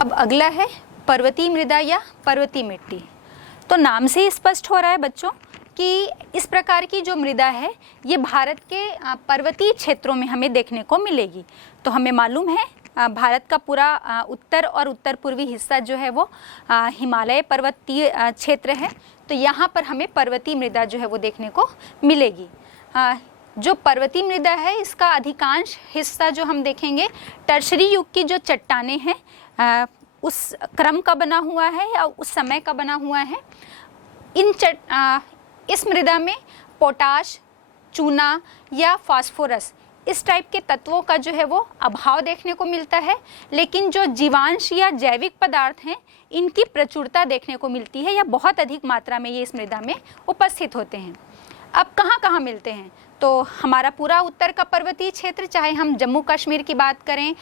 अब अगला है पर्वतीय मृदा या पर्वतीय मिट्टी। तो नाम से ही स्पष्ट हो रहा है बच्चों कि इस प्रकार की जो मृदा है ये भारत के पर्वतीय क्षेत्रों में हमें देखने को मिलेगी। तो हमें मालूम है भारत का पूरा उत्तर और उत्तर पूर्वी हिस्सा जो है वो हिमालय पर्वतीय क्षेत्र है। तो यहाँ पर हमें पर्वतीय मृदा जो है वो देखने को मिलेगी। जो पर्वतीय मृदा है इसका अधिकांश हिस्सा जो हम देखेंगे टर्शरी युग की जो चट्टानें हैं उस क्रम का बना हुआ है या उस समय का बना हुआ है। इस मृदा में पोटाश, चूना या फास्फोरस इस टाइप के तत्वों का जो है वो अभाव देखने को मिलता है, लेकिन जो जीवांश या जैविक पदार्थ हैं इनकी प्रचुरता देखने को मिलती है या बहुत अधिक मात्रा में ये इस मृदा में उपस्थित होते हैं। अब कहाँ कहाँ मिलते हैं? तो हमारा पूरा उत्तर का पर्वतीय क्षेत्र, चाहे हम जम्मू कश्मीर की बात करें,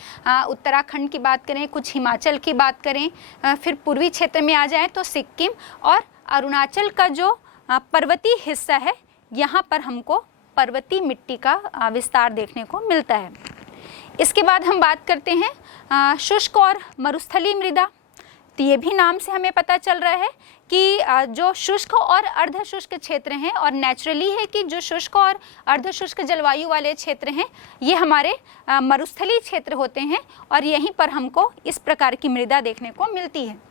उत्तराखंड की बात करें, कुछ हिमाचल की बात करें, फिर पूर्वी क्षेत्र में आ जाएं तो सिक्किम और अरुणाचल का जो पर्वतीय हिस्सा है यहाँ पर हमको पर्वतीय मिट्टी का विस्तार देखने को मिलता है। इसके बाद हम बात करते हैं शुष्क और मरुस्थलीय मृदा। तो ये भी नाम से हमें पता चल रहा है कि जो शुष्क और अर्ध शुष्क क्षेत्र हैं, और नेचुरली है कि जो शुष्क और अर्ध शुष्क जलवायु वाले क्षेत्र हैं ये हमारे मरुस्थलीय क्षेत्र होते हैं और यहीं पर हमको इस प्रकार की मृदा देखने को मिलती है।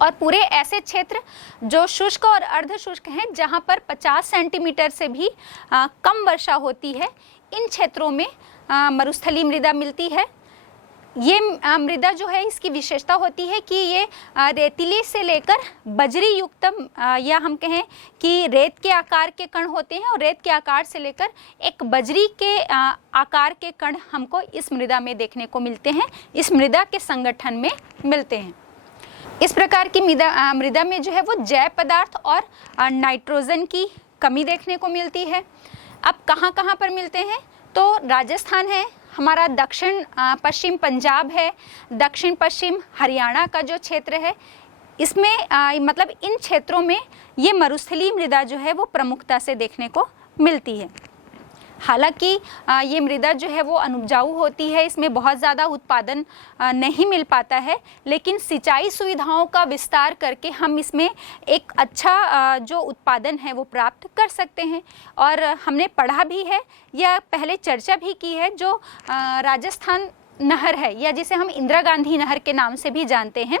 और पूरे ऐसे क्षेत्र जो शुष्क और अर्ध शुष्क हैं जहाँ पर 50 सेंटीमीटर से भी कम वर्षा होती है, इन क्षेत्रों में मरुस्थलीय मृदा मिलती है। ये मृदा जो है इसकी विशेषता होती है कि ये रेतीले से लेकर बजरी युक्त या हम कहें कि रेत के आकार के कण होते हैं, और रेत के आकार से लेकर एक बजरी के आकार के कण हमको इस मृदा में देखने को मिलते हैं, इस मृदा के संगठन में मिलते हैं। इस प्रकार की मृदा में जो है वो जैव पदार्थ और नाइट्रोजन की कमी देखने को मिलती है। अब कहाँ कहाँ पर मिलते हैं? तो राजस्थान है, हमारा दक्षिण पश्चिम पंजाब है, दक्षिण पश्चिम हरियाणा का जो क्षेत्र है इसमें मतलब इन क्षेत्रों में ये मरुस्थलीय मृदा जो है वो प्रमुखता से देखने को मिलती है। हालांकि ये मृदा जो है वो अनुपजाऊ होती है, इसमें बहुत ज़्यादा उत्पादन नहीं मिल पाता है, लेकिन सिंचाई सुविधाओं का विस्तार करके हम इसमें एक अच्छा जो उत्पादन है वो प्राप्त कर सकते हैं। और हमने पढ़ा भी है या पहले चर्चा भी की है, जो राजस्थान नहर है या जिसे हम इंदिरा गांधी नहर के नाम से भी जानते हैं,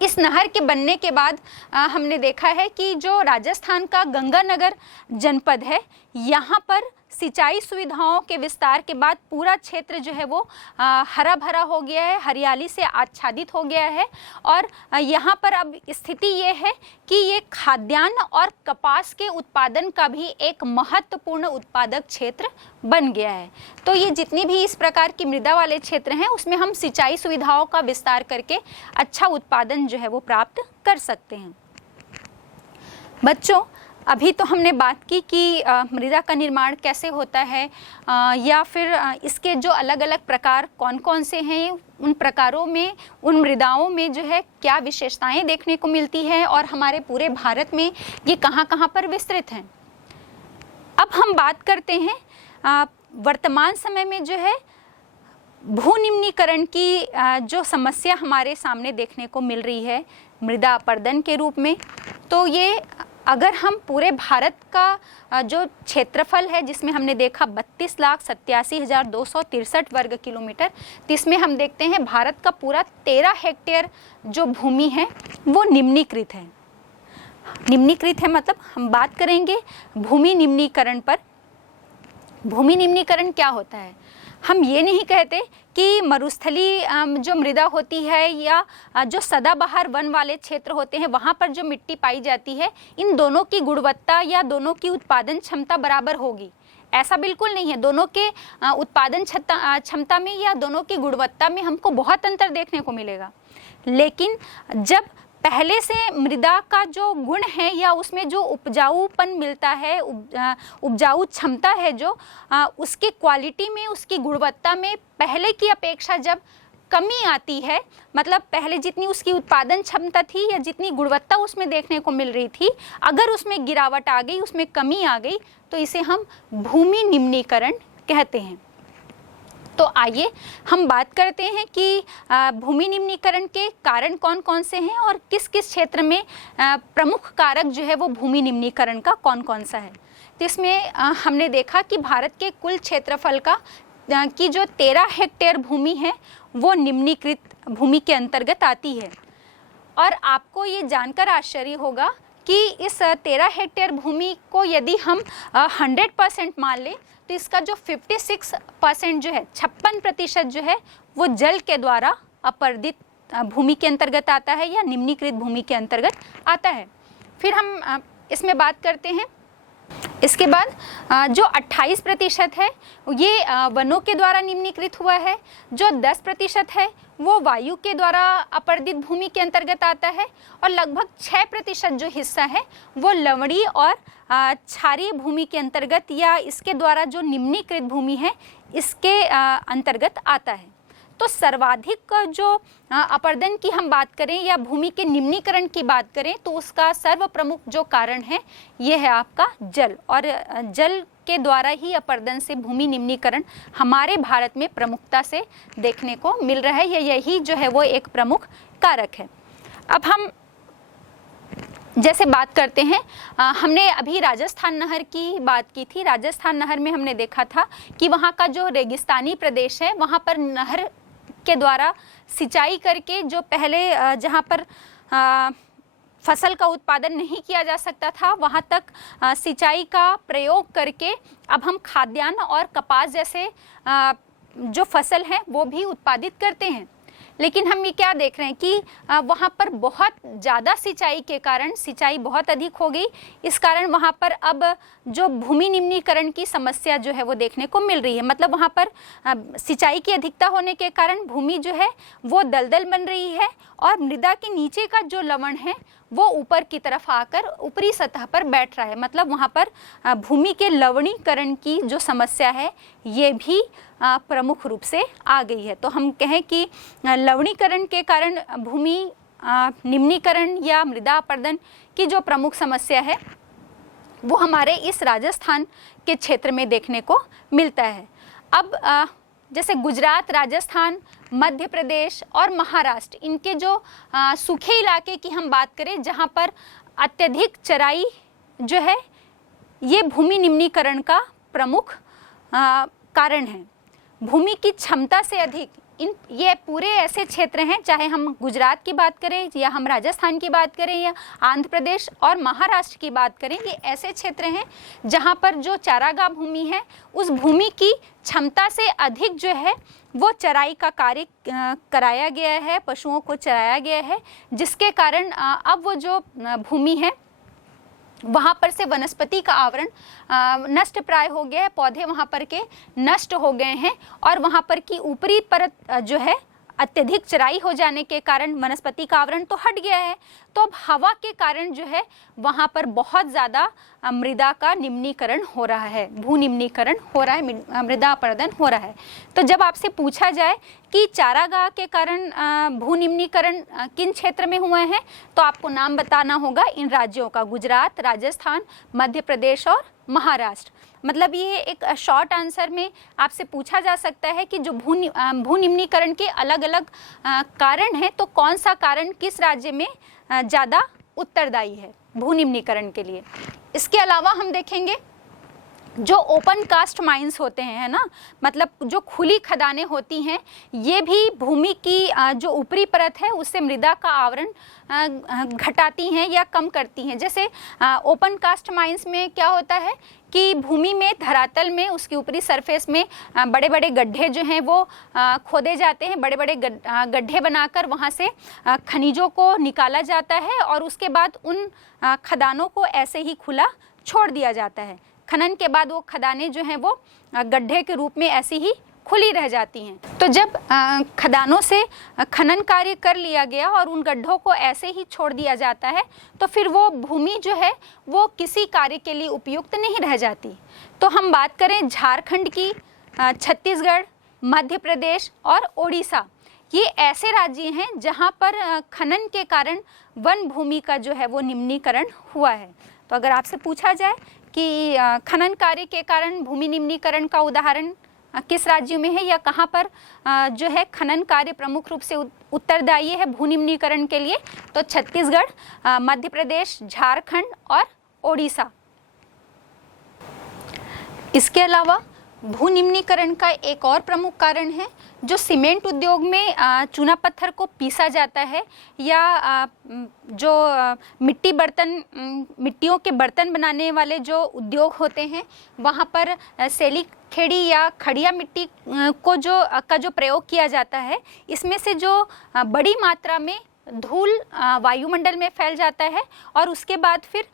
इस नहर के बनने के बाद हमने देखा है कि जो राजस्थान का गंगानगर जनपद है यहाँ पर सिंचाई सुविधाओं के विस्तार के बाद पूरा क्षेत्र जो है वो हरा भरा हो गया है, हरियाली से आच्छादित हो गया है। और यहाँ पर अब स्थिति ये है कि ये खाद्यान्न और कपास के उत्पादन का भी एक महत्वपूर्ण उत्पादक क्षेत्र बन गया है। तो ये जितनी भी इस प्रकार की मृदा वाले क्षेत्र हैं उसमें हम सिंचाई सुविधाओं का विस्तार करके अच्छा उत्पादन जो है वो प्राप्त कर सकते हैं। बच्चों, अभी तो हमने बात की कि मृदा का निर्माण कैसे होता है या फिर इसके जो अलग अलग प्रकार कौन कौन से हैं, उन प्रकारों में, उन मृदाओं में जो है क्या विशेषताएं देखने को मिलती हैं और हमारे पूरे भारत में ये कहाँ कहाँ पर विस्तृत हैं। अब हम बात करते हैं वर्तमान समय में जो है भूनिम्नीकरण की जो समस्या हमारे सामने देखने को मिल रही है मृदा अपरदन के रूप में। तो ये अगर हम पूरे भारत का जो क्षेत्रफल है जिसमें हमने देखा 32,87,263 वर्ग किलोमीटर, तो इसमें हम देखते हैं भारत का पूरा 13 हेक्टेयर जो भूमि है वो निम्नीकृत है। निम्नीकृत है मतलब हम बात करेंगे भूमि निम्नीकरण पर। भूमि निम्नीकरण क्या होता है? हम ये नहीं कहते कि मरुस्थलीय जो मृदा होती है या जो सदाबहार वन वाले क्षेत्र होते हैं वहाँ पर जो मिट्टी पाई जाती है इन दोनों की गुणवत्ता या दोनों की उत्पादन क्षमता बराबर होगी, ऐसा बिल्कुल नहीं है। दोनों के उत्पादन क्षमता में या दोनों की गुणवत्ता में हमको बहुत अंतर देखने को मिलेगा। लेकिन जब पहले से मृदा का जो गुण है या उसमें जो उपजाऊपन मिलता है, उपजाऊ क्षमता है जो उसकी क्वालिटी में, उसकी गुणवत्ता में पहले की अपेक्षा जब कमी आती है, मतलब पहले जितनी उसकी उत्पादन क्षमता थी या जितनी गुणवत्ता उसमें देखने को मिल रही थी, अगर उसमें गिरावट आ गई, उसमें कमी आ गई, तो इसे हम भूमि निम्नीकरण कहते हैं। तो आइए हम बात करते हैं कि भूमि निम्नीकरण के कारण कौन कौन से हैं और किस किस क्षेत्र में प्रमुख कारक जो है वो भूमि निम्नीकरण का कौन कौन सा है। तो इसमें हमने देखा कि भारत के कुल क्षेत्रफल का की जो 13 हेक्टेयर भूमि है वो निम्नीकृत भूमि के अंतर्गत आती है। और आपको ये जानकर आश्चर्य होगा कि इस 13 हेक्टेयर भूमि को यदि हम 100% मान लें तो इसका जो 56% जो है 56% जो है वो जल के द्वारा अपर्दित भूमि के अंतर्गत आता है या निम्नीकृत भूमि के अंतर्गत आता है। फिर हम इसमें बात करते हैं। इसके बाद जो 28% है ये वनों के द्वारा निम्नीकृत हुआ है, जो 10% है वो वायु के द्वारा अपर्दित भूमि के अंतर्गत आता है और लगभग 6% जो हिस्सा है वो लवणीय और क्षारीय भूमि के अंतर्गत या इसके द्वारा जो निम्नीकृत भूमि है इसके अंतर्गत आता है। तो सर्वाधिक जो अपर्दन की हम बात करें या भूमि के निम्नीकरण की बात करें तो उसका सर्व प्रमुख जो कारण है ये है आपका जल, और जल के द्वारा ही अपर्दन से भूमि निम्नीकरण हमारे भारत में प्रमुखता से देखने को मिल रहा है। यही जो है वो एक प्रमुख कारक है। अब हम जैसे बात करते हैं, हमने अभी राजस्थान नहर की बात की थी। राजस्थान नहर में हमने देखा था कि वहाँ का जो रेगिस्तानी प्रदेश है वहाँ पर नहर के द्वारा सिंचाई करके जो पहले जहाँ पर फसल का उत्पादन नहीं किया जा सकता था वहाँ तक सिंचाई का प्रयोग करके अब हम खाद्यान्न और कपास जैसे जो फसल है वो भी उत्पादित करते हैं। लेकिन हम ये क्या देख रहे हैं कि वहाँ पर बहुत ज़्यादा सिंचाई के कारण सिंचाई बहुत अधिक हो गई, इस कारण वहाँ पर अब जो भूमि निम्नीकरण की समस्या जो है वो देखने को मिल रही है। मतलब वहाँ पर सिंचाई की अधिकता होने के कारण भूमि जो है वो दलदल बन रही है और मृदा के नीचे का जो लवण है वो ऊपर की तरफ आकर ऊपरी सतह पर बैठ रहा है। मतलब वहाँ पर भूमि के लवणीकरण की जो समस्या है ये भी प्रमुख रूप से आ गई है। तो हम कहें कि लवणीकरण के कारण भूमि निम्नीकरण या मृदा अपर्दन की जो प्रमुख समस्या है वो हमारे इस राजस्थान के क्षेत्र में देखने को मिलता है। अब जैसे गुजरात, राजस्थान, मध्य प्रदेश और महाराष्ट्र, इनके जो सूखे इलाके की हम बात करें जहाँ पर अत्यधिक चराई जो है ये भूमि निम्नीकरण का प्रमुख कारण है। भूमि की क्षमता से अधिक ये पूरे ऐसे क्षेत्र हैं, चाहे हम गुजरात की बात करें या हम राजस्थान की बात करें या आंध्र प्रदेश और महाराष्ट्र की बात करें, ये ऐसे क्षेत्र हैं जहां पर जो चारागाह भूमि है उस भूमि की क्षमता से अधिक जो है वो चराई का कार्य कराया गया है, पशुओं को चराया गया है, जिसके कारण अब वो जो भूमि है वहाँ पर से वनस्पति का आवरण नष्ट प्राय हो गया है, पौधे वहाँ पर के नष्ट हो गए हैं और वहाँ पर की ऊपरी परत जो है अत्यधिक चराई हो जाने के कारण वनस्पति का आवरण तो हट गया है। तो अब हवा के कारण जो है वहाँ पर बहुत ज़्यादा मृदा का निम्नीकरण हो रहा है, भू निम्नीकरण हो रहा है, मृदा अपर्दन हो रहा है। तो जब आपसे पूछा जाए कि चारागाह के कारण भू निम्नीकरण किन क्षेत्र में हुए हैं तो आपको नाम बताना होगा इन राज्यों का, गुजरात, राजस्थान, मध्य प्रदेश और महाराष्ट्र। मतलब ये एक शॉर्ट आंसर में आपसे पूछा जा सकता है कि जो भू निम्नीकरण के अलग अलग कारण हैं तो कौन सा कारण किस राज्य में ज़्यादा उत्तरदायी है भू निम्नीकरण के लिए। इसके अलावा हम देखेंगे जो ओपन कास्ट माइंस होते हैं, है ना, मतलब जो खुली खदानें होती हैं, ये भी भूमि की जो ऊपरी परत है उससे मृदा का आवरण घटाती हैं या कम करती हैं। जैसे ओपन कास्ट माइंस में क्या होता है कि भूमि में धरातल में उसकी ऊपरी सरफेस में बड़े बड़े गड्ढे जो हैं वो खोदे जाते हैं, बड़े बड़े गड्ढे बनाकर वहाँ से खनिजों को निकाला जाता है और उसके बाद उन खदानों को ऐसे ही खुला छोड़ दिया जाता है। खनन के बाद वो खदानें जो हैं वो गड्ढे के रूप में ऐसी ही खुली रह जाती हैं। तो जब खदानों से खनन कार्य कर लिया गया और उन गड्ढों को ऐसे ही छोड़ दिया जाता है तो फिर वो भूमि जो है वो किसी कार्य के लिए उपयुक्त नहीं रह जाती। तो हम बात करें झारखंड की, छत्तीसगढ़, मध्य प्रदेश और ओडिशा, ये ऐसे राज्य हैं जहाँ पर खनन के कारण वन भूमि का जो है वो निम्नीकरण हुआ है। तो अगर आपसे पूछा जाए कि खनन कार्य के कारण भूमि निम्नीकरण का उदाहरण किस राज्यों में है या कहाँ पर जो है खनन कार्य प्रमुख रूप से उत्तरदायी है भू निम्नीकरण के लिए? तो छत्तीसगढ़, मध्य प्रदेश, झारखंड और ओडिशा। इसके अलावा भू निम्नीकरण का एक और प्रमुख कारण है जो सीमेंट उद्योग में चूना पत्थर को पीसा जाता है या जो मिट्टियों के बर्तन बनाने वाले जो उद्योग होते हैं वहाँ पर सेली खेड़ी या खड़िया मिट्टी को जो प्रयोग किया जाता है, इसमें से जो बड़ी मात्रा में धूल वायुमंडल में फैल जाता है और उसके बाद फिर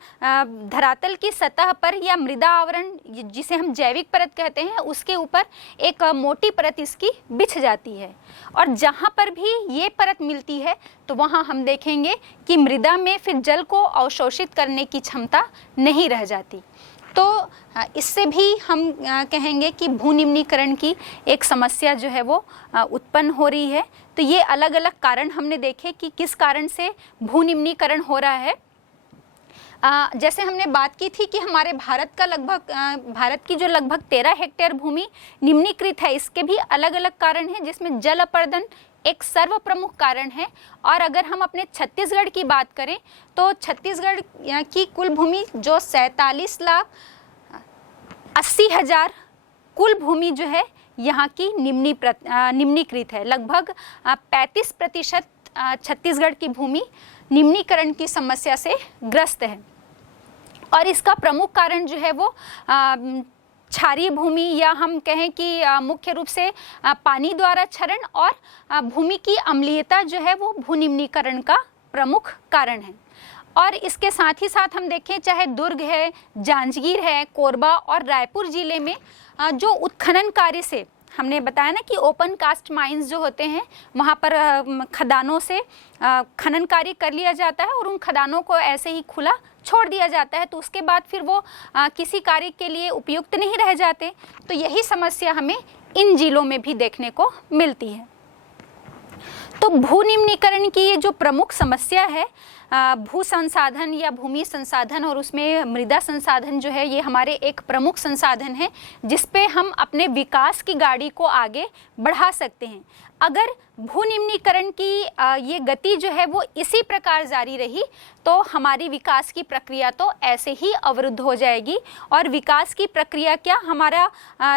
धरातल की सतह पर या मृदा आवरण जिसे हम जैविक परत कहते हैं उसके ऊपर एक मोटी परत इसकी बिछ जाती है। और जहाँ पर भी ये परत मिलती है तो वहाँ हम देखेंगे कि मृदा में फिर जल को अवशोषित करने की क्षमता नहीं रह जाती। तो इससे भी हम कहेंगे कि भू निम्नीकरण की एक समस्या जो है वो उत्पन्न हो रही है। तो ये अलग अलग कारण हमने देखे कि किस कारण से भू निम्नीकरण हो रहा है। जैसे हमने बात की थी कि हमारे भारत की जो लगभग 13 हेक्टेयर भूमि निम्नीकृत है, इसके भी अलग अलग कारण हैं जिसमें जल अपरदन एक सर्व प्रमुख कारण है। और अगर हम अपने छत्तीसगढ़ की बात करें तो छत्तीसगढ़ की कुल भूमि जो 47,80,000 कुल भूमि जो है यहाँ की निम्नीकृत है। लगभग 35% छत्तीसगढ़ की भूमि निम्नीकरण की समस्या से ग्रस्त है। और इसका प्रमुख कारण जो है वो क्षारीय भूमि या हम कहें कि मुख्य रूप से पानी द्वारा क्षरण और भूमि की अम्लीयता जो है वो भू निम्नीकरण का प्रमुख कारण है। और इसके साथ ही साथ हम देखें चाहे दुर्ग है, जांजगीर है, कोरबा और रायपुर जिले में जो उत्खनन कार्य से हमने बताया ना कि ओपन कास्ट माइंस जो होते हैं वहाँ पर खदानों से खनन कार्य कर लिया जाता है और उन खदानों को ऐसे ही खुला छोड़ दिया जाता है, तो उसके बाद फिर वो किसी कार्य के लिए उपयुक्त नहीं रह जाते। तो यही समस्या हमें इन जिलों में भी देखने को मिलती है। तो भू निम्नीकरण की ये जो प्रमुख समस्या है, भू संसाधन या भूमि संसाधन और उसमें मृदा संसाधन जो है ये हमारे एक प्रमुख संसाधन है जिस पे हम अपने विकास की गाड़ी को आगे बढ़ा सकते हैं। अगर भू निम्नीकरण की ये गति जो है वो इसी प्रकार जारी रही तो हमारी विकास की प्रक्रिया तो ऐसे ही अवरुद्ध हो जाएगी। और विकास की प्रक्रिया क्या, हमारा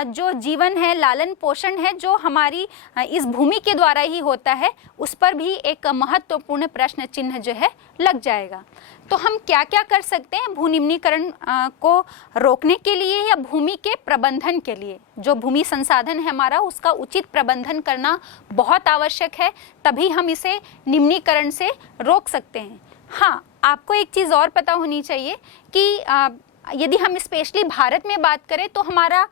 जो जीवन है, लालन पोषण है जो हमारी इस भूमि के द्वारा ही होता है, उस पर भी एक महत्वपूर्ण प्रश्न चिन्ह जो है लग जाएगा। तो हम क्या क्या कर सकते हैं भू निम्नीकरण को रोकने के लिए या भूमि के प्रबंधन के लिए? जो भूमि संसाधन है हमारा उसका उचित प्रबंधन करना बहुत आवश्यक है, तभी हम इसे निम्नीकरण से रोक सकते हैं। हाँ, आपको एक चीज़ और पता होनी चाहिए कि यदि हम स्पेशली भारत में बात करें तो हमारा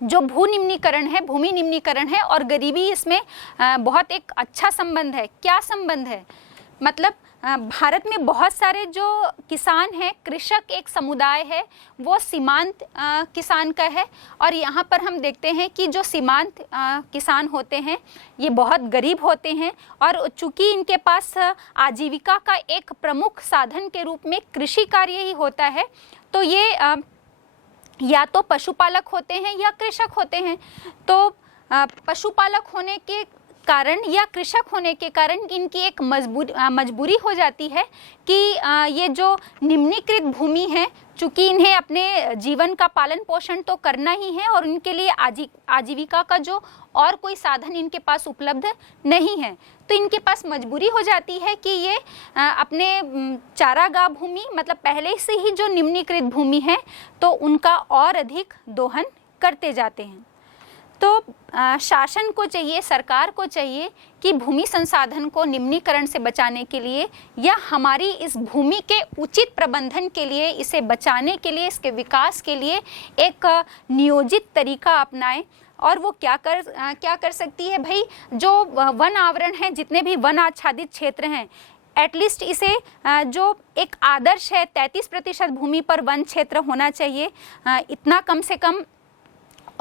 जो भू निम्नीकरण है, भूमि निम्नीकरण है और गरीबी इसमें बहुत एक अच्छा संबंध है। क्या संबंध है? मतलब भारत में बहुत सारे जो किसान हैं, कृषक एक समुदाय है वो सीमांत किसान का है। और यहाँ पर हम देखते हैं कि जो सीमांत किसान होते हैं ये बहुत गरीब होते हैं और चूँकि इनके पास आजीविका का एक प्रमुख साधन के रूप में कृषि कार्य ही होता है, तो ये या तो पशुपालक होते हैं या कृषक होते हैं। तो पशुपालक होने के कारण या कृषक होने के कारण इनकी एक मजबूरी हो जाती है कि ये जो निम्नीकृत भूमि है, चूँकि इन्हें अपने जीवन का पालन पोषण तो करना ही है और इनके लिए आजीविका का जो और कोई साधन इनके पास उपलब्ध नहीं है, तो इनके पास मजबूरी हो जाती है कि ये अपने चारागाह भूमि मतलब पहले से ही जो निम्नीकृत भूमि है तो उनका और अधिक दोहन करते जाते हैं। तो शासन को चाहिए, सरकार को चाहिए कि भूमि संसाधन को निम्नीकरण से बचाने के लिए या हमारी इस भूमि के उचित प्रबंधन के लिए, इसे बचाने के लिए, इसके विकास के लिए एक नियोजित तरीका अपनाए। और वो क्या कर सकती है भाई, जो वन आवरण है, जितने भी वन आच्छादित क्षेत्र हैं, एटलीस्ट इसे जो एक आदर्श है 33% भूमि पर वन क्षेत्र होना चाहिए, इतना कम से कम।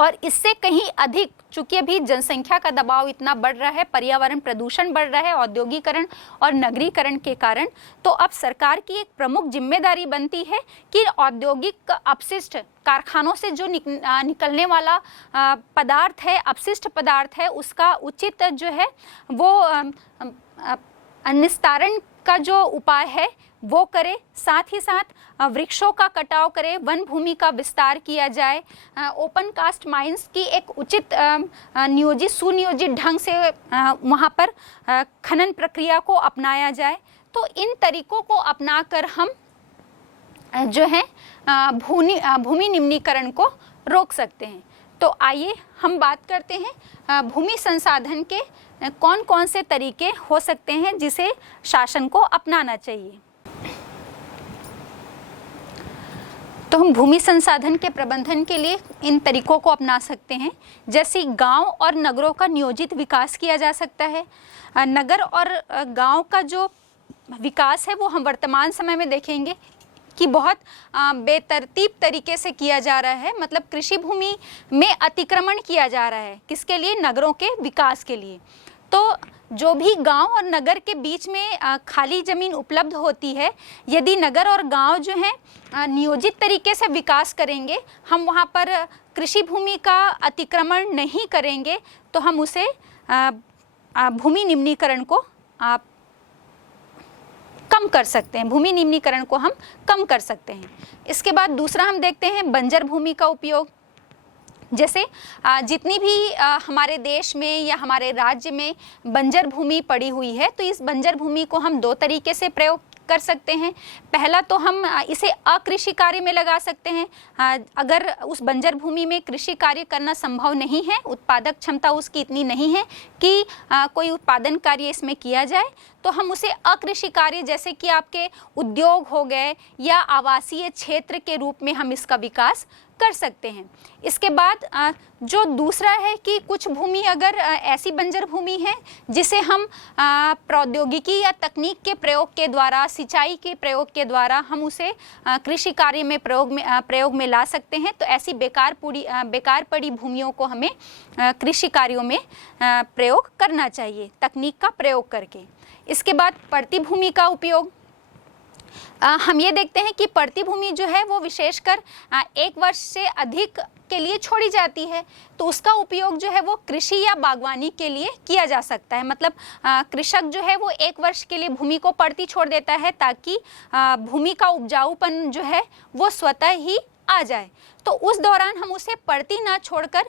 और इससे कहीं अधिक, चूंकि अभी जनसंख्या का दबाव इतना बढ़ रहा है, पर्यावरण प्रदूषण बढ़ रहा है औद्योगिकरण और नगरीकरण के कारण, तो अब सरकार की एक प्रमुख जिम्मेदारी बनती है कि औद्योगिक अपशिष्ट, कारखानों से जो निकलने वाला पदार्थ है, अपशिष्ट पदार्थ है, उसका उचित जो है वो निस्तारण का जो उपाय है वो करे। साथ ही साथ वृक्षों का कटाव करे, वन भूमि का विस्तार किया जाए, ओपन कास्ट माइंस की एक उचित सुनियोजित ढंग से वहाँ पर खनन प्रक्रिया को अपनाया जाए। तो इन तरीकों को अपनाकर हम जो है भूमि निम्नीकरण को रोक सकते हैं। तो आइए हम बात करते हैं भूमि संसाधन के कौन कौन से तरीके हो सकते हैं जिसे शासन को अपनाना चाहिए। तो हम भूमि संसाधन के प्रबंधन के लिए इन तरीकों को अपना सकते हैं, जैसे गांव और नगरों का नियोजित विकास किया जा सकता है। नगर और गांव का जो विकास है वो हम वर्तमान समय में देखेंगे कि बहुत बेतरतीब तरीके से किया जा रहा है। मतलब कृषि भूमि में अतिक्रमण किया जा रहा है, किसके लिए? नगरों के विकास के लिए। तो जो भी गांव और नगर के बीच में खाली ज़मीन उपलब्ध होती है, यदि नगर और गांव जो है नियोजित तरीके से विकास करेंगे, हम वहां पर कृषि भूमि का अतिक्रमण नहीं करेंगे, तो हम उसे भूमि निम्नीकरण को कम कर सकते हैं, भूमि निम्नीकरण को हम कम कर सकते हैं। इसके बाद दूसरा हम देखते हैं बंजर भूमि का उपयोग। जैसे जितनी भी हमारे देश में या हमारे राज्य में बंजर भूमि पड़ी हुई है, तो इस बंजर भूमि को हम दो तरीके से प्रयोग कर सकते हैं। पहला तो हम इसे अकृषि कार्य में लगा सकते हैं। अगर उस बंजर भूमि में कृषि कार्य करना संभव नहीं है, उत्पादक क्षमता उसकी इतनी नहीं है कि कोई उत्पादन कार्य इसमें किया जाए, तो हम उसे अकृषि कार्य, जैसे कि आपके उद्योग हो गए या आवासीय क्षेत्र के रूप में हम इसका विकास कर सकते हैं। इसके बाद जो दूसरा है कि कुछ भूमि अगर ऐसी बंजर भूमि है जिसे हम प्रौद्योगिकी या तकनीक के प्रयोग के द्वारा, सिंचाई के प्रयोग के द्वारा हम उसे कृषि कार्य में प्रयोग में ला सकते हैं, तो ऐसी बेकार पड़ी भूमियों को हमें कृषि कार्यों में प्रयोग करना चाहिए, तकनीक का प्रयोग करके। इसके बाद पड़ती भूमि का उपयोग। हम ये देखते हैं कि पड़ती भूमि जो है वो विशेषकर 1 वर्ष से अधिक के लिए छोड़ी जाती है, तो उसका उपयोग जो है वो कृषि या बागवानी के लिए किया जा सकता है। मतलब कृषक जो है वो 1 वर्ष के लिए भूमि को पड़ती छोड़ देता है ताकि भूमि का उपजाऊपन जो है वो स्वतः ही आ जाए। तो उस दौरान हम उसे पड़ती ना छोड़कर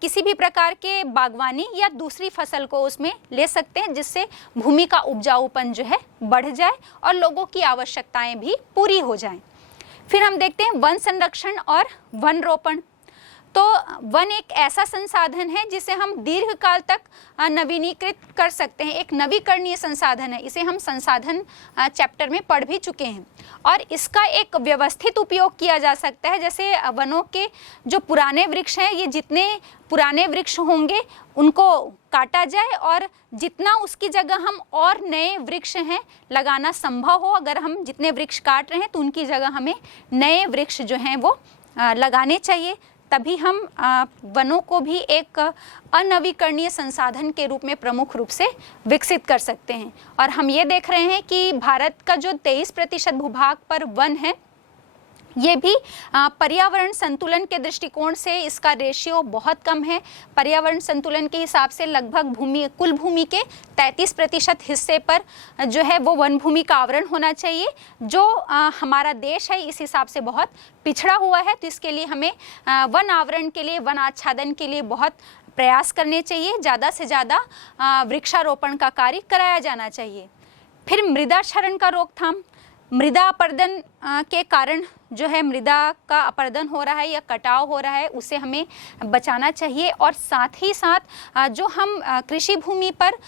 किसी भी प्रकार के बागवानी या दूसरी फसल को उसमें ले सकते हैं, जिससे भूमि का उपजाऊपन जो है बढ़ जाए और लोगों की आवश्यकताएं भी पूरी हो जाएं। फिर हम देखते हैं वन संरक्षण और वन रोपण। तो वन एक ऐसा संसाधन है जिसे हम दीर्घकाल तक नवीनीकृत कर सकते हैं, एक नवीकरणीय संसाधन है। इसे हम संसाधन चैप्टर में पढ़ भी चुके हैं और इसका एक व्यवस्थित उपयोग किया जा सकता है। जैसे वनों के जो पुराने वृक्ष हैं, ये जितने पुराने वृक्ष होंगे उनको काटा जाए और जितना उसकी जगह हम और नए वृक्ष हैं लगाना संभव हो, अगर हम जितने वृक्ष काट रहे हैं तो उनकी जगह हमें नए वृक्ष जो हैं वो लगाने चाहिए। तभी हम वनों को भी एक अनवीकरणीय संसाधन के रूप में प्रमुख रूप से विकसित कर सकते हैं। और हम ये देख रहे हैं कि भारत का जो 23% भूभाग पर वन है, ये भी पर्यावरण संतुलन के दृष्टिकोण से इसका रेशियो बहुत कम है। पर्यावरण संतुलन के हिसाब से लगभग कुल भूमि के 33% हिस्से पर जो है वो वन भूमि का आवरण होना चाहिए। जो हमारा देश है इस हिसाब से बहुत पिछड़ा हुआ है, तो इसके लिए हमें वन आवरण के लिए, वन आच्छादन के लिए बहुत प्रयास करने चाहिए। ज़्यादा से ज़्यादा वृक्षारोपण का कार्य कराया जाना चाहिए। फिर मृदा क्षरण का रोकथाम। मृदा अपरदन के कारण जो है मृदा का अपरदन हो रहा है या कटाव हो रहा है, उसे हमें बचाना चाहिए। और साथ ही साथ जो हम कृषि भूमि पर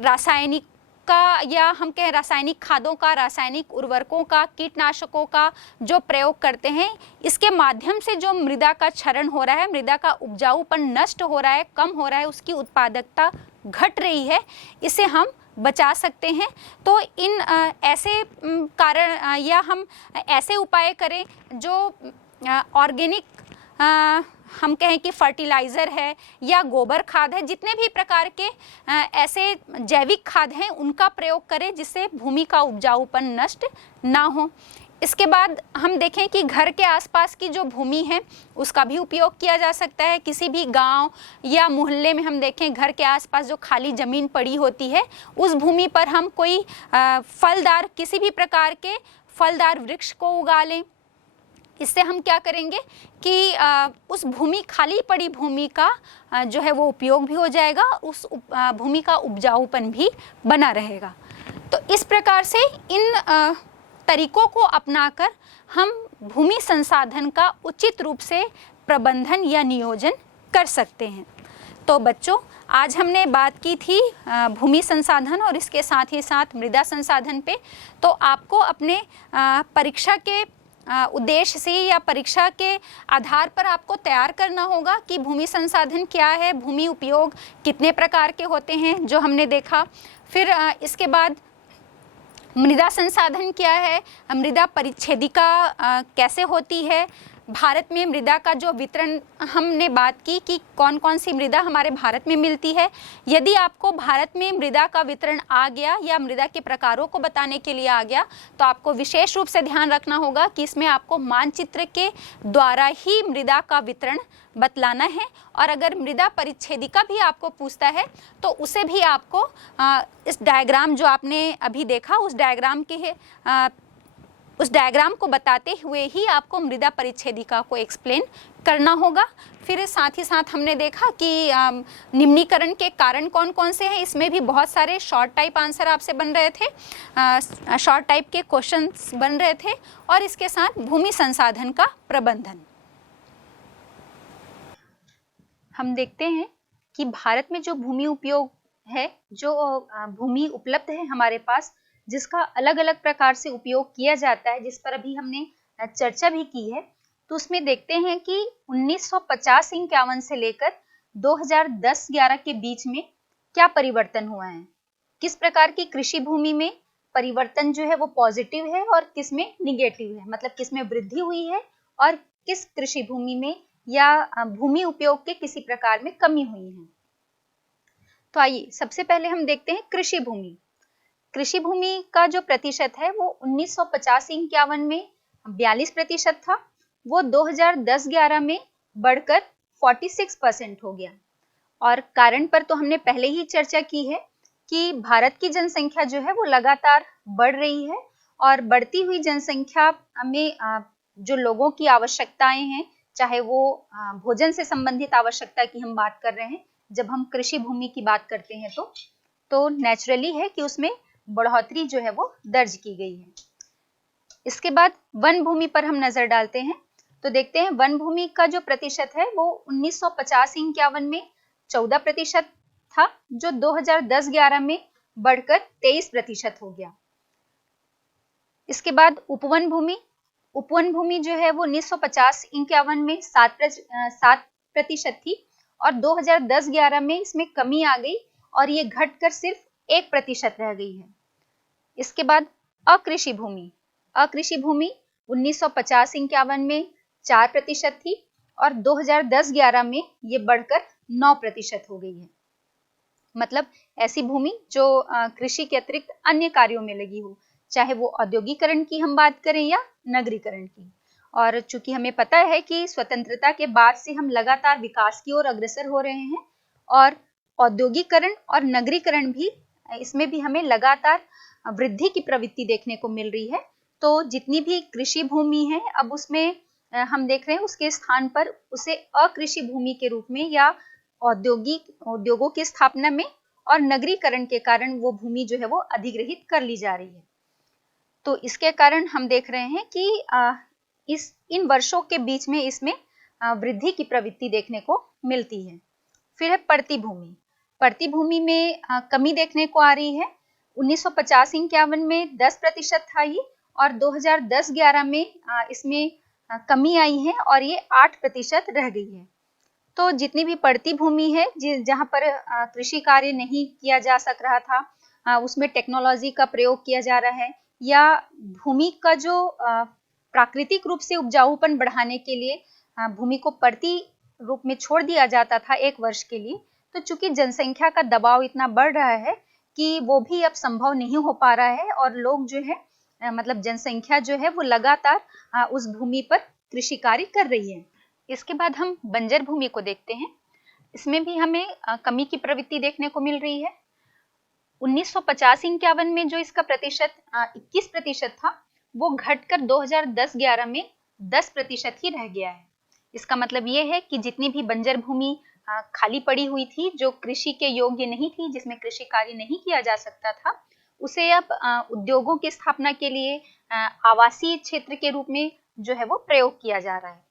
रासायनिक का या हम कहें रासायनिक खादों का, रासायनिक उर्वरकों का, कीटनाशकों का जो प्रयोग करते हैं, इसके माध्यम से जो मृदा का क्षरण हो रहा है, मृदा का उपजाऊपन नष्ट हो रहा है, कम हो रहा है, उसकी उत्पादकता घट रही है, इसे हम बचा सकते हैं। तो इन ऐसे कारण या हम ऐसे उपाय करें जो ऑर्गेनिक हम कहें कि फर्टिलाइज़र है या गोबर खाद है, जितने भी प्रकार के ऐसे जैविक खाद हैं उनका प्रयोग करें जिससे भूमि का उपजाऊपन नष्ट ना हो। इसके बाद हम देखें कि घर के आसपास की जो भूमि है उसका भी उपयोग किया जा सकता है। किसी भी गांव या मोहल्ले में हम देखें घर के आसपास जो खाली ज़मीन पड़ी होती है उस भूमि पर हम कोई फलदार किसी भी प्रकार के फलदार वृक्ष को उगा लें। इससे हम क्या करेंगे कि उस भूमि खाली पड़ी भूमि का जो है वो उपयोग भी हो जाएगा, उस भूमि का उपजाऊपन भी बना रहेगा। तो इस प्रकार से इन तरीकों को अपनाकर हम भूमि संसाधन का उचित रूप से प्रबंधन या नियोजन कर सकते हैं। तो बच्चों, आज हमने बात की थी भूमि संसाधन और इसके साथ ही साथ मृदा संसाधन पे। तो आपको अपने परीक्षा के उद्देश्य से या परीक्षा के आधार पर आपको तैयार करना होगा कि भूमि संसाधन क्या है, भूमि उपयोग कितने प्रकार के होते हैं जो हमने देखा। फिर इसके बाद मृदा संसाधन क्या है, मृदा परिच्छेदिका कैसे होती है, भारत में मृदा का जो वितरण हमने बात की कि कौन कौन सी मृदा हमारे भारत में मिलती है। यदि आपको भारत में मृदा का वितरण आ गया या मृदा के प्रकारों को बताने के लिए आ गया तो आपको विशेष रूप से ध्यान रखना होगा कि इसमें आपको मानचित्र के द्वारा ही मृदा का वितरण बतलाना है। और अगर मृदा परिच्छेदिका भी आपको पूछता है तो उसे भी आपको इस डायग्राम जो आपने अभी देखा उस डायग्राम को बताते हुए ही आपको मृदा परिच्छेदिका को एक्सप्लेन करना होगा। फिर साथ ही साथ हमने देखा कि निम्नीकरण के कारण कौन कौन से हैं। इसमें भी बहुत सारे शॉर्ट टाइप आंसर आपसे बन रहे थे, शॉर्ट टाइप के क्वेश्चंस बन रहे थे। और इसके साथ भूमि संसाधन का प्रबंधन। हम देखते हैं कि भारत में जो भूमि उपयोग है, जो भूमि उपलब्ध है हमारे पास, जिसका अलग अलग प्रकार से उपयोग किया जाता है, जिस पर अभी हमने चर्चा भी की है, तो उसमें देखते हैं कि 1950-51 से लेकर 2010-11 के बीच में क्या परिवर्तन हुआ है, किस प्रकार की कृषि भूमि में परिवर्तन जो है वो पॉजिटिव है और किस में निगेटिव है, मतलब किस में वृद्धि हुई है और किस कृषि भूमि में या भूमि उपयोग के किसी प्रकार में कमी हुई है। तो आइए सबसे पहले हम देखते हैं कृषि भूमि। कृषि भूमि का जो प्रतिशत है वो 1950-51 में 42% था, वो 2010-11 में बढ़कर 46% हो गया। और कारण पर तो हमने पहले ही चर्चा की है कि भारत की जनसंख्या जो है वो लगातार बढ़ रही है और बढ़ती हुई जनसंख्या में जो लोगों की आवश्यकताएं हैं, चाहे वो भोजन से संबंधित आवश्यकता की हम बात कर रहे हैं, जब हम कृषि भूमि की बात करते हैं तो नेचुरली है कि उसमें बढ़ोतरी जो है वो दर्ज की गई है। इसके बाद वन भूमि पर हम नजर डालते हैं तो देखते हैं वन भूमि का जो प्रतिशत है वो 1950-51 में 14% था, जो 2010-11 में बढ़कर 23% हो गया। इसके बाद उपवन भूमि जो है वो 1950-51 में 7% थी और 2010-11 में इसमें कमी आ गई और ये घटकर सिर्फ 1% रह गई है। इसके बाद अकृषि भूमि 1950-51 में 4% थी और 2010-11 में ये बढ़कर 9% हो गई है। मतलब ऐसी भूमि जो कृषि के अतिरिक्त अन्य कार्यों में लगी हो, चाहे वो औद्योगिकरण की हम बात करें या नगरीकरण की। और चूंकि हमें पता है कि स्वतंत्रता के बाद से हम लगातार विकास की ओर अग्रसर हो रहे हैं और औद्योगिकरण और नगरीकरण भी, इसमें भी हमें लगातार वृद्धि की प्रवृत्ति देखने को मिल रही है। तो जितनी भी कृषि भूमि है अब उसमें हम देख रहे हैं उसके स्थान पर उसे अकृषि भूमि के रूप में या उद्योगों की स्थापना में और नगरीकरण के कारण वो भूमि जो है वो अधिग्रहित कर ली जा रही है। तो इसके कारण हम देख रहे हैं कि इन वर्षों के बीच में इसमें वृद्धि की प्रवृत्ति देखने को मिलती है। फिर है पड़ती भूमि में कमी देखने को आ रही है। 1950-51 में 10% था ये और 2010-11 में इसमें कमी आई है और ये 8% रह गई है। तो जितनी भी पड़ती भूमि है जहाँ पर कृषि कार्य नहीं किया जा सक रहा था, उसमें टेक्नोलॉजी का प्रयोग किया जा रहा है या भूमि का जो प्राकृतिक रूप से उपजाऊपन बढ़ाने के लिए भूमि को पड़ती रूप में छोड़ दिया जाता था 1 वर्ष के लिए, तो चूंकि जनसंख्या का दबाव इतना बढ़ रहा है कि वो भी अब संभव नहीं हो पा रहा है और लोग जो है मतलब जनसंख्या जो है वो लगातार उस भूमि पर कृषि कार्य कर रही है। इसके बाद हम बंजर भूमि को देखते हैं। इसमें भी हमें कमी की प्रवृत्ति देखने को मिल रही है। 1950-51 में जो इसका प्रतिशत 21% था, वो घटकर 2010-11 में 10% ही रह गया है। इसका मतलब ये है कि जितनी भी बंजर भूमि खाली पड़ी हुई थी, जो कृषि के योग्य नहीं थी, जिसमें कृषि कार्य नहीं किया जा सकता था, उसे अब उद्योगों की स्थापना के लिए आवासीय क्षेत्र के रूप में जो है वो प्रयोग किया जा रहा है।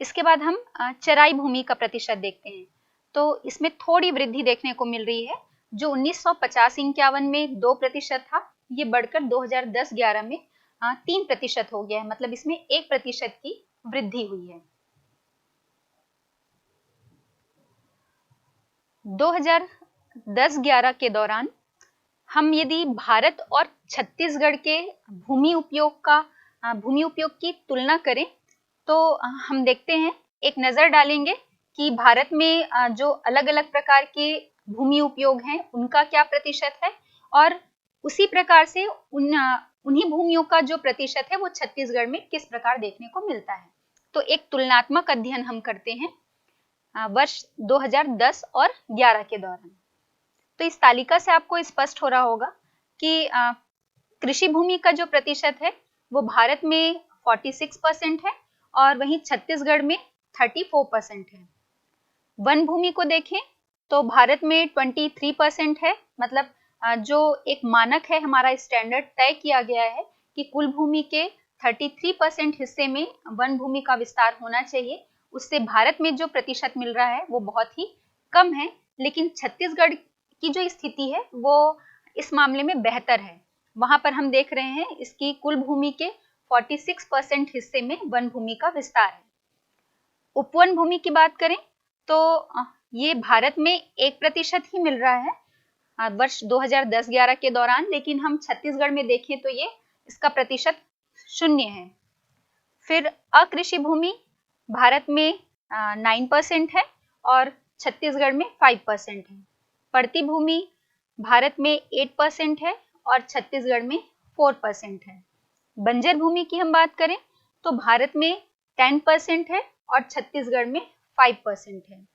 इसके बाद हम चराई भूमि का प्रतिशत देखते हैं, तो इसमें थोड़ी वृद्धि देखने को मिल रही है। जो 1950-51 में 2% था, ये बढ़कर 2010-11 में 3% हो गया है, मतलब इसमें 1% की वृद्धि हुई है। 2010-11 के दौरान हम यदि भारत और छत्तीसगढ़ के भूमि उपयोग की तुलना करें, तो हम देखते हैं, एक नजर डालेंगे कि भारत में जो अलग अलग प्रकार के भूमि उपयोग हैं उनका क्या प्रतिशत है, और उसी प्रकार से उन्हीं भूमियों का जो प्रतिशत है वो छत्तीसगढ़ में किस प्रकार देखने को मिलता है। तो एक तुलनात्मक अध्ययन हम करते हैं वर्ष 2010 और 11 के दौरान। तो इस तालिका से आपको स्पष्ट हो रहा होगा कि कृषि भूमि का जो प्रतिशत है वो भारत में 46% है और वहीं छत्तीसगढ़ में 34% है। वन भूमि को देखें तो भारत में 23% है, मतलब जो एक मानक है, हमारा स्टैंडर्ड तय किया गया है कि कुल भूमि के 33% हिस्से में वन भूमि का विस्तार होना चाहिए, उससे भारत में जो प्रतिशत मिल रहा है वो बहुत ही कम है। लेकिन छत्तीसगढ़ की जो स्थिति है वो इस मामले में बेहतर है। वहां पर हम देख रहे हैं इसकी कुल भूमि के 46% हिस्से में वन भूमि का विस्तार है। उपवन भूमि की बात करें तो ये भारत में 1% ही मिल रहा है वर्ष 2010-11 के दौरान, लेकिन हम छत्तीसगढ़ में देखें तो ये इसका प्रतिशत 0 है। फिर अकृषि भूमि भारत में 9% है और छत्तीसगढ़ में 5% है। पड़ती भूमि भारत में 8% है और छत्तीसगढ़ में 4% है। बंजर भूमि की हम बात करें तो भारत में 10% है और छत्तीसगढ़ में 5% है।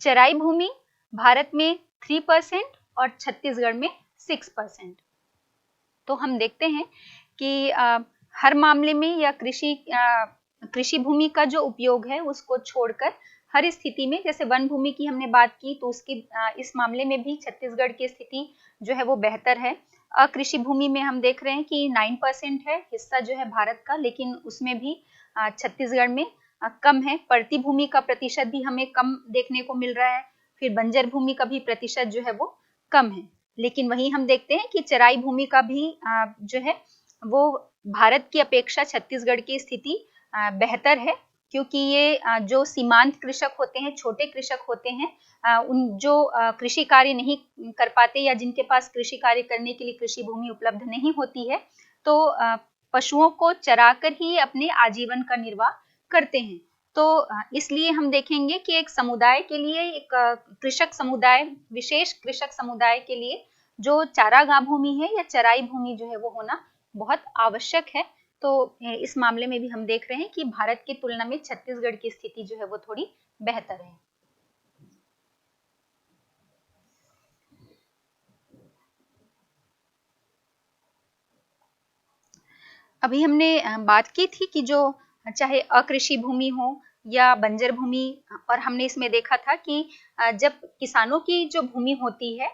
चराई भूमि भारत में 3% और छत्तीसगढ़ में 6%। तो हम देखते हैं कि हर मामले में या कृषि भूमि का जो उपयोग है उसको छोड़कर हर स्थिति में, जैसे वन भूमि की हमने बात की तो उसकी इस मामले में भी छत्तीसगढ़ की स्थिति जो है वो बेहतर है। अकृषि भूमि में हम देख रहे हैं कि 9% है हिस्सा जो है भारत का, लेकिन उसमें भी छत्तीसगढ़ में कम है। पड़ती भूमि का प्रतिशत भी हमें कम देखने को मिल रहा है। फिर बंजर भूमि का भी प्रतिशत जो है वो कम है। लेकिन वहीं हम देखते हैं कि चराई भूमि का भी जो है वो भारत की अपेक्षा छत्तीसगढ़ की स्थिति बेहतर है, क्योंकि ये जो सीमांत कृषक होते हैं, छोटे कृषक होते हैं, उन जो कृषि कार्य नहीं कर पाते या जिनके पास कृषि कार्य करने के लिए कृषि भूमि उपलब्ध नहीं होती है, तो पशुओं को चराकर ही अपने आजीवन का निर्वाह करते हैं। तो इसलिए हम देखेंगे कि एक समुदाय के लिए, एक कृषक समुदाय, विशेष कृषक समुदाय के लिए जो चारागाह भूमि है या चराई भूमि जो है वो होना बहुत आवश्यक है। तो इस मामले में भी हम देख रहे हैं कि भारत की तुलना में छत्तीसगढ़ की स्थिति जो है वो थोड़ी बेहतर है। अभी हमने बात की थी कि जो चाहे अकृषि भूमि हो या बंजर भूमि, और हमने इसमें देखा था कि जब किसानों की जो भूमि होती है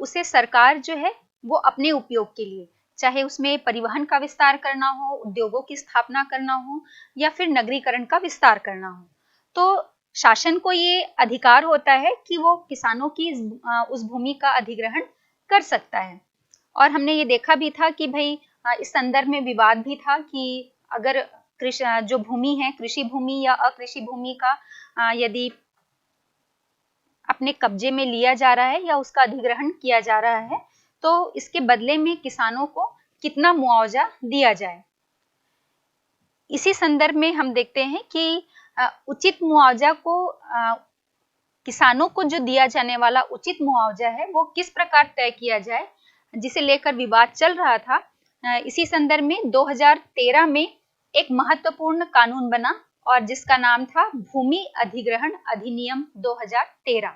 उसे सरकार जो है वो अपने उपयोग के लिए, चाहे उसमें परिवहन का विस्तार करना हो, उद्योगों की स्थापना करना हो या फिर नगरीकरण का विस्तार करना हो, तो शासन को ये अधिकार होता है कि वो किसानों की उस भूमि का अधिग्रहण कर सकता है। और हमने ये देखा भी था कि भाई इस संदर्भ में विवाद भी था कि अगर जो भूमि है, कृषि भूमि या अकृषि भूमि का यदि अपने कब्जे में लिया जा रहा है या उसका अधिग्रहण किया जा रहा है, तो इसके बदले में किसानों को कितना मुआवजा दिया जाए। इसी संदर्भ में हम देखते हैं कि उचित मुआवजा को किसानों को जो दिया जाने वाला उचित मुआवजा है वो किस प्रकार तय किया जाए, जिसे लेकर विवाद चल रहा था। इसी संदर्भ में 2013 में एक महत्वपूर्ण कानून बना और जिसका नाम था भूमि अधिग्रहण अधिनियम 2013।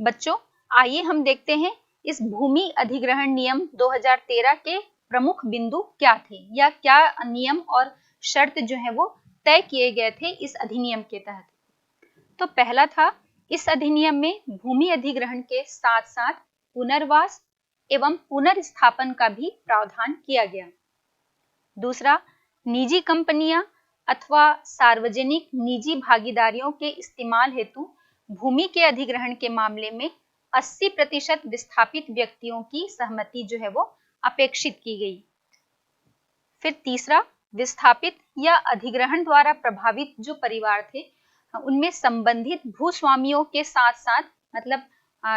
बच्चों, आइए हम देखते हैं इस भूमि अधिग्रहण नियम 2013 के प्रमुख बिंदु क्या थे या क्या नियम और शर्त जो है वो तय किए गए थे इस अधिनियम के तहत। तो पहला था, इस अधिनियम में भूमि अधिग्रहण के साथ साथ पुनर्वास एवं पुनर्स्थापन का भी प्रावधान किया गया। दूसरा, निजी कंपनियां अथवा सार्वजनिक निजी भागीदारियों के इस्तेमाल हेतु भूमि के अधिग्रहण के मामले में 80% विस्थापित व्यक्तियों की सहमति जो है वो अपेक्षित की गई। फिर तीसरा, विस्थापित या अधिग्रहण द्वारा प्रभावित जो परिवार थे उनमें संबंधित भूस्वामियों के साथ साथ, मतलब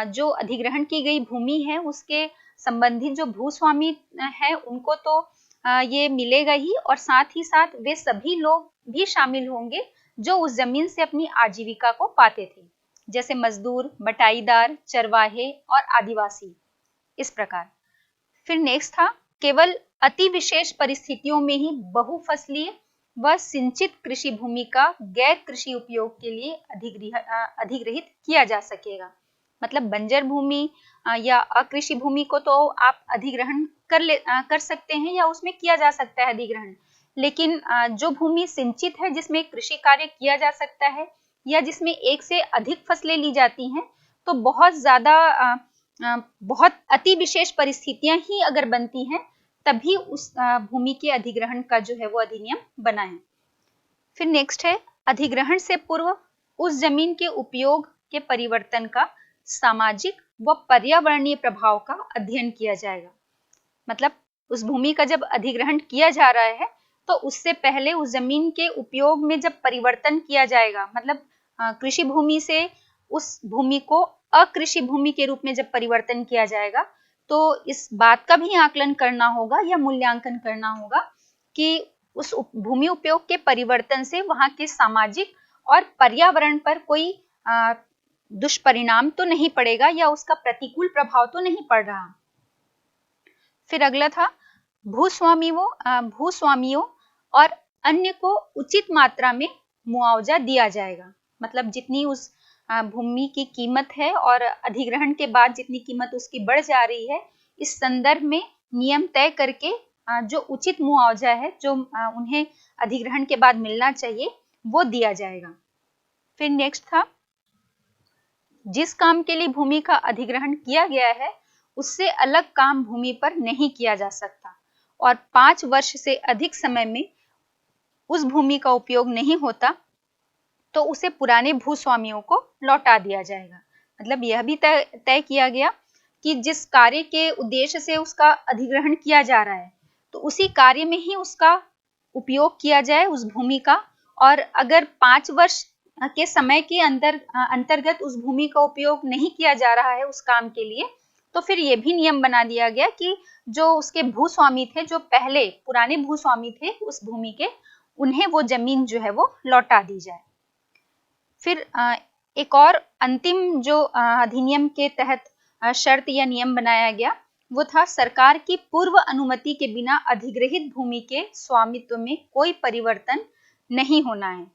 जो अधिग्रहण की गई भूमि है उसके संबंधित जो भूस्वामी है उनको तो ये मिलेगा ही, और साथ ही साथ वे सभी लोग भी शामिल होंगे जो उस जमीन से अपनी आजीविका को पाते थे, जैसे मजदूर, बटाईदार, चरवाहे और आदिवासी, इस प्रकार। फिर नेक्स्ट था, केवल अति विशेष परिस्थितियों में ही बहुफसलीय व सिंचित कृषि भूमि का गैर कृषि उपयोग के लिए अधिग्रहित किया जा सकेगा। मतलब बंजर भूमि या अकृषि भूमि को तो आप अधिग्रहण कर सकते हैं या उसमें किया जा सकता है अधिग्रहण, लेकिन जो भूमि सिंचित है जिसमें कृषि कार्य किया जा सकता है या जिसमें एक से अधिक फसलें ली जाती हैं, तो बहुत अति विशेष परिस्थितियां ही अगर बनती हैं तभी उस भूमि के अधिग्रहण का जो है वो अधिनियम बना है। फिर नेक्स्ट है, अधिग्रहण से पूर्व उस जमीन के उपयोग के परिवर्तन का सामाजिक व पर्यावरणीय प्रभाव का अध्ययन किया जाएगा। मतलब उस भूमि का जब अधिग्रहण किया जा रहा है तो उससे पहले उस जमीन के उपयोग में जब परिवर्तन किया जाएगा, मतलब कृषि भूमि से उस भूमि को अकृषि भूमि के रूप में जब परिवर्तन किया जाएगा, तो इस बात का भी आकलन करना होगा या मूल्यांकन करना होगा कि उस भूमि उपयोग के परिवर्तन से वहां के सामाजिक और पर्यावरण पर कोई दुष्परिणाम तो नहीं पड़ेगा या उसका प्रतिकूल प्रभाव तो नहीं पड़ रहा। फिर अगला था, भूस्वामियों और अन्य को उचित मात्रा में मुआवजा दिया जाएगा। मतलब जितनी उस भूमि की कीमत है और अधिग्रहण के बाद जितनी कीमत उसकी बढ़ जा रही है, इस संदर्भ में नियम तय करके जो उचित मुआवजा है जो उन्हें अधिग्रहण के बाद मिलना चाहिए वो दिया जाएगा। फिर नेक्स्ट था, जिस काम के लिए भूमि का अधिग्रहण किया गया है उससे अलग काम भूमि पर नहीं किया जा सकता और 5 वर्ष से अधिक समय में उस भूमि का उपयोग नहीं होता तो उसे पुराने भूस्वामियों को लौटा दिया जाएगा। मतलब यह भी तय किया गया कि जिस कार्य के उद्देश्य से उसका अधिग्रहण किया जा रहा है तो उसी कार्य में ही उसका उपयोग किया जाए उस भूमि का, और अगर 5 वर्ष के समय के अंतर्गत उस भूमि का उपयोग नहीं किया जा रहा है उस काम के लिए, तो फिर ये भी नियम बना दिया गया कि जो उसके भूस्वामी थे, जो पहले पुराने भूस्वामी थे उस भूमि के, उन्हें वो जमीन जो है वो लौटा दी जाए। फिर एक और अंतिम जो अधिनियम के तहत शर्त या नियम बनाया गया वो था, सरकार की पूर्व अनुमति के बिना अधिग्रहित भूमि के स्वामित्व में कोई परिवर्तन नहीं होना है।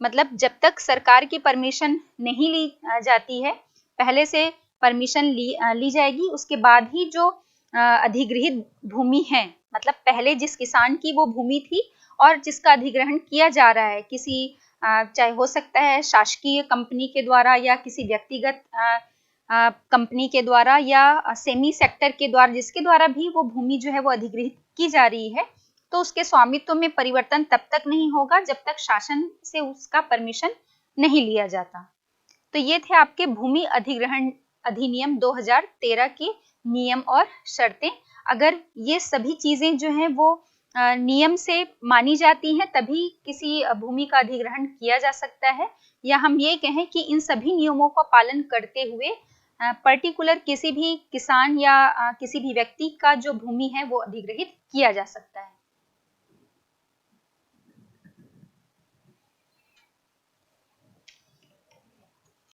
मतलब जब तक सरकार की परमिशन नहीं ली जाती है, पहले से परमिशन ली जाएगी, उसके बाद ही जो अधिग्रहित भूमि है, मतलब पहले जिस किसान की वो भूमि थी और जिसका अधिग्रहण किया जा रहा है किसी चाहे हो सकता है शासकीय कंपनी के द्वारा या किसी व्यक्तिगत कंपनी के द्वारा या सेमी सेक्टर के द्वारा, जिसके द्वारा भी वो भूमि जो है वो अधिग्रहित की जा रही है, तो उसके स्वामित्व में परिवर्तन तब तक नहीं होगा जब तक शासन से उसका परमिशन नहीं लिया जाता। तो ये थे आपके भूमि अधिग्रहण अधिनियम 2013 के नियम और शर्तें। अगर ये सभी चीजें जो हैं वो नियम से मानी जाती हैं तभी किसी भूमि का अधिग्रहण किया जा सकता है, या हम ये कहें कि इन सभी नियमों का पालन करते हुए पर्टिकुलर किसी भी किसान या किसी भी व्यक्ति का जो भूमि है वो अधिग्रहित किया जा सकता है।